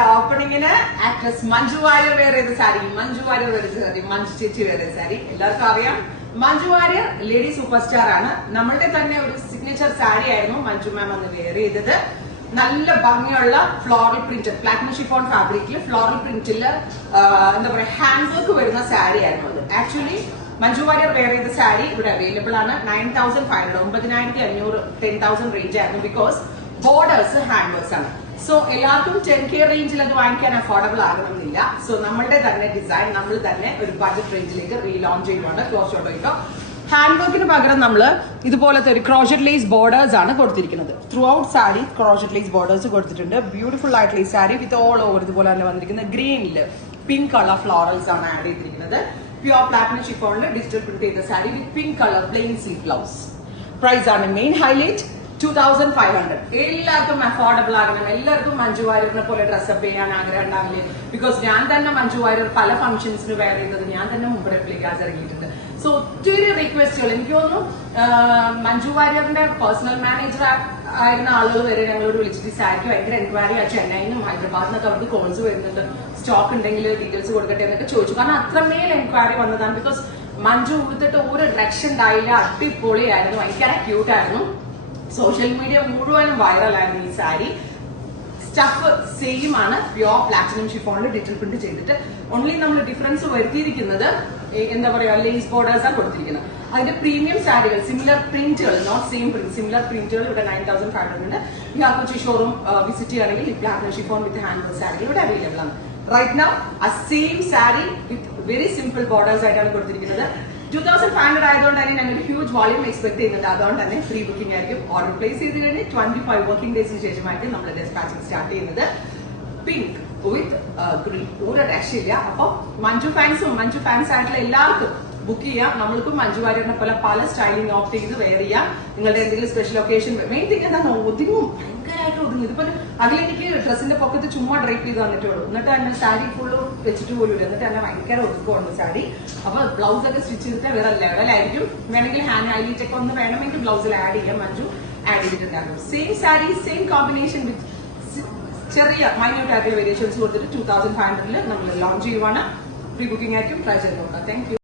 നമ്മുടെ ഓപ്പണിങ്ങിന് actress Manju Warrier wear ചെയ്ത sari, Manju Warrier wear ചെയ്ത സാരി, മഞ്ജു ചേച്ചി വെയർ ചെയ്ത സാരി. എല്ലാവർക്കും അറിയാം Manju Warrier lady super star ആണ്. നമ്മളുടെ തന്നെ ഒരു സിഗ്നേച്ചർ സാരി ആയിരുന്നു മഞ്ജു മാം അന്ന് വെയർ ചെയ്തത്. നല്ല ഭംഗിയുള്ള ഫ്ലോറൽ പ്രിന്റ്, പ്ലാറ്റിനം ഷിഫോൺ ഫാബ്രിക്കിൽ ഫ്ലോറൽ പ്രിന്റിൽ എന്താ പറയാ ഹാൻഡ് വർക്ക് വരുന്ന സാരി ആയിരുന്നു അത്. ആക്ച്വലി മഞ്ജു വാര്യർ വെയർ ചെയ്ത സാരി ഇവിടെ അവൈലബിൾ ആണ്. 9,500, 9,500, 10,000 റേഞ്ച് ആയിരുന്നു. ബിക്കോസ് ബോർഡേഴ്സ് ഹാൻഡ് വർക്ക്സ് ആണ്. സോ എല്ലാവർക്കും 10K റേഞ്ചിൽ അത് വാങ്ങിക്കാൻ അഫോർഡബിൾ ആകണമെന്നില്ല. സോ നമ്മളുടെ തന്നെ ഡിസൈൻ നമ്മൾ തന്നെ ഒരു ബഡ്ജറ്റ് റേഞ്ചിലേക്ക് റീലോഞ്ച് ചെയ്യുന്നുണ്ട്. ക്ലോസ് ഷോട്ടോ ഇട്ടോ ഹാൻഡ് വർക്കിന് പകരം നമ്മൾ ഇതുപോലത്തെ ഒരു ക്രോഷറ്റ് ലേസ് ബോർഡേഴ്സ് ആണ് കൊടുത്തിരിക്കുന്നത്. Throughout sari crochet lace borders കൊടുത്തിട്ടുണ്ട്. ബ്യൂട്ടിഫുൾ ആയിട്ടുള്ള ഈ സാരി വിത്ത് ഓൾ ഓവർ ഇതുപോലെ തന്നെ വന്നിരിക്കുന്നത് ഗ്രീനില് പിങ്ക് കളർ ഫ്ലോറൽസ് ആണ് ആഡ് ചെയ്തിരിക്കുന്നത്. പ്യുവർ പ്ലാറ്റിനം ഷിഫോണിൽ ഡിജിറ്റൽ പ്രിന്റ് ചെയ്ത sari with pink colour plain sleeve blouse. Price ആണ് മെയിൻ ഹൈലൈറ്റ്. 2,500. എല്ലാവർക്കും അഫോർഡബിൾ ആകണം. എല്ലാവർക്കും മഞ്ജു വാര്യറിനെ പോലെ ഡ്രസ്സപ്പ് ചെയ്യാൻ ആഗ്രഹം ഉണ്ടാവില്ലേ? ബിക്കോസ് ഞാൻ തന്നെ മഞ്ജു വാര്യർ പല ഫംഗ്ഷൻസിന് വെയർ ചെയ്യുന്നത് ഞാൻ തന്നെ മുമ്പ് റെപ്ലിക്കാസ് ഇറങ്ങിയിട്ടുണ്ട്. സോ ഒത്തിരി റിക്വസ്റ്റുകൾ. എനിക്ക് തോന്നുന്നു മഞ്ജു വാര്യറിന്റെ പേഴ്സണൽ മാനേജർ ആയിരുന്ന ആളുകൾ വരെ ഞങ്ങളോട് വിളിച്ചിട്ട് സാരിക്ക് ഭയങ്കര എൻക്വയറി ആ ചെന്നൈയിൽ നിന്നും ഹൈദരാബാദിൽ നിന്നൊക്കെ അവർക്ക് കോൾസ് വരുന്നുണ്ട്. സ്റ്റോക്ക് ഉണ്ടെങ്കിൽ ഡീറ്റെയിൽസ് കൊടുക്കട്ടെ എന്നൊക്കെ ചോദിച്ചു. കാരണം അത്രമേൽ എൻക്വയറി വന്നതാണ്. ബിക്കോസ് മഞ്ജു ഉടുത്തിട്ട് ഒരു ഡ്രക്ഷൻ ഉണ്ടായില്ല. അടിപൊളിയായിരുന്നു, ഭയങ്കര ക്യൂട്ടായിരുന്നു. സോഷ്യൽ മീഡിയ മുഴുവനും വൈറലായിരുന്നു ഈ സാരി. സ്റ്റഫ് സെയിം ആണ്, പ്യുവർ പ്ലാറ്റിനം ഷിഫോണിൽ ഡിജിറ്റൽ പ്രിന്റ് ചെയ്തിട്ട് ഓൺലി നമ്മൾ ഡിഫറൻസ് വരുത്തിയിരിക്കുന്നത് എന്താ പറയാ ലേസ് ബോർഡേഴ്സ് ആണ് കൊടുത്തിരിക്കുന്നത്. അതിന്റെ പ്രീമിയം സാരികൾ സിമിലർ പ്രിന്റുകൾ, നോട്ട് സെയിം പ്രിന്റ്, സിമിലർ പ്രിന്റുകൾ ഇവിടെ 9,500 ഉണ്ട്. ഈ ആർക്കൊച്ചി ഷോറൂം വിസിറ്റ് ചെയ്യുകയാണെങ്കിൽ platinum chiffon with hand work സാരികൾ ഇവിടെ അവൈലബിൾ ആണ്. റൈറ്റ് നൗ ആ same sari with very simple borders ആയിട്ടാണ് കൊടുത്തിരിക്കുന്നത്. 2,500 ആയതുകൊണ്ട് തന്നെ ഞങ്ങൾ ഹ്യൂജ് വോളിയം എക്സ്പെക്ട് ചെയ്യുന്നുണ്ട്. അതുകൊണ്ട് തന്നെ ഫ്രീ ബുക്കിംഗ് ആയിരിക്കും. ഓർഡർ പ്ലേസ് ചെയ്ത് കഴിഞ്ഞ് 25 വർക്കിംഗ് ഡേയ്സിന് ശേഷമായിട്ട് നമ്മൾ ഡെസ്പാച്ചിങ് സ്റ്റാർട്ട് ചെയ്യുന്നത്. പിങ്ക് വിത്ത് ഗ്രീൻ, ഒരു രക്ഷയില്ല. അപ്പൊ മഞ്ജു ഫാൻസ് ആയിട്ടുള്ള എല്ലാവർക്കും ബുക്ക് ചെയ്യാം. നമ്മൾക്കും മഞ്ജു വാര്യറിനെ പോലെ പല സ്റ്റൈലിംഗ് ഓപ്റ്റ് ചെയ്ത് വെയർ ചെയ്യാം. നിങ്ങളുടെ എന്തെങ്കിലും സ്പെഷ്യൽ ഒക്കേഷൻ, മെയിൻ തിങ് എന്താണ് ഒതുങ്ങും, ഭയങ്കരമായിട്ട് ഒതുങ്ങും. ഇതിപ്പോ അതിലെനിക്ക് ഡ്രസ്സിന്റെ പൊക്കത്ത് ചുമ്മാ ഡ്രൈപ്പ് ചെയ്ത് വന്നിട്ടുള്ളൂ. എന്നിട്ട് തന്നെ സാരി ഫുള്ള് വെച്ചിട്ട് പോലും ഇല്ല. എന്നിട്ട് തന്നെ ഭയങ്കര ഒതുക്കമാണ് സാരി. അപ്പൊ ബ്ലൗസ് ഒക്കെ സ്റ്റിച്ച് ചെയ്തിട്ട് വേറെ ലെവലായിരിക്കും. വേണമെങ്കിൽ ഹാൻഡ് ഹൈലൈറ്റ് ഒക്കെ ഒന്ന് വേണമെങ്കിൽ ബ്ലൗസിൽ ആഡ് ചെയ്യാം. മഞ്ജു ആഡ് ചെയ്തിട്ടുണ്ടാകും. Same sari same combination with ചെറിയ മൈന്യൂട്ട് ആയിട്ടുള്ള വേരിയേഷൻസ് കൊടുത്തിട്ട് 2,500 നമ്മൾ ലോഞ്ച് ചെയ്യുവാണ്. പ്രീ ബുക്കിംഗ് ആയിരിക്കും. ട്രൈ ചെയ്ത് നോക്കാം. Thank you.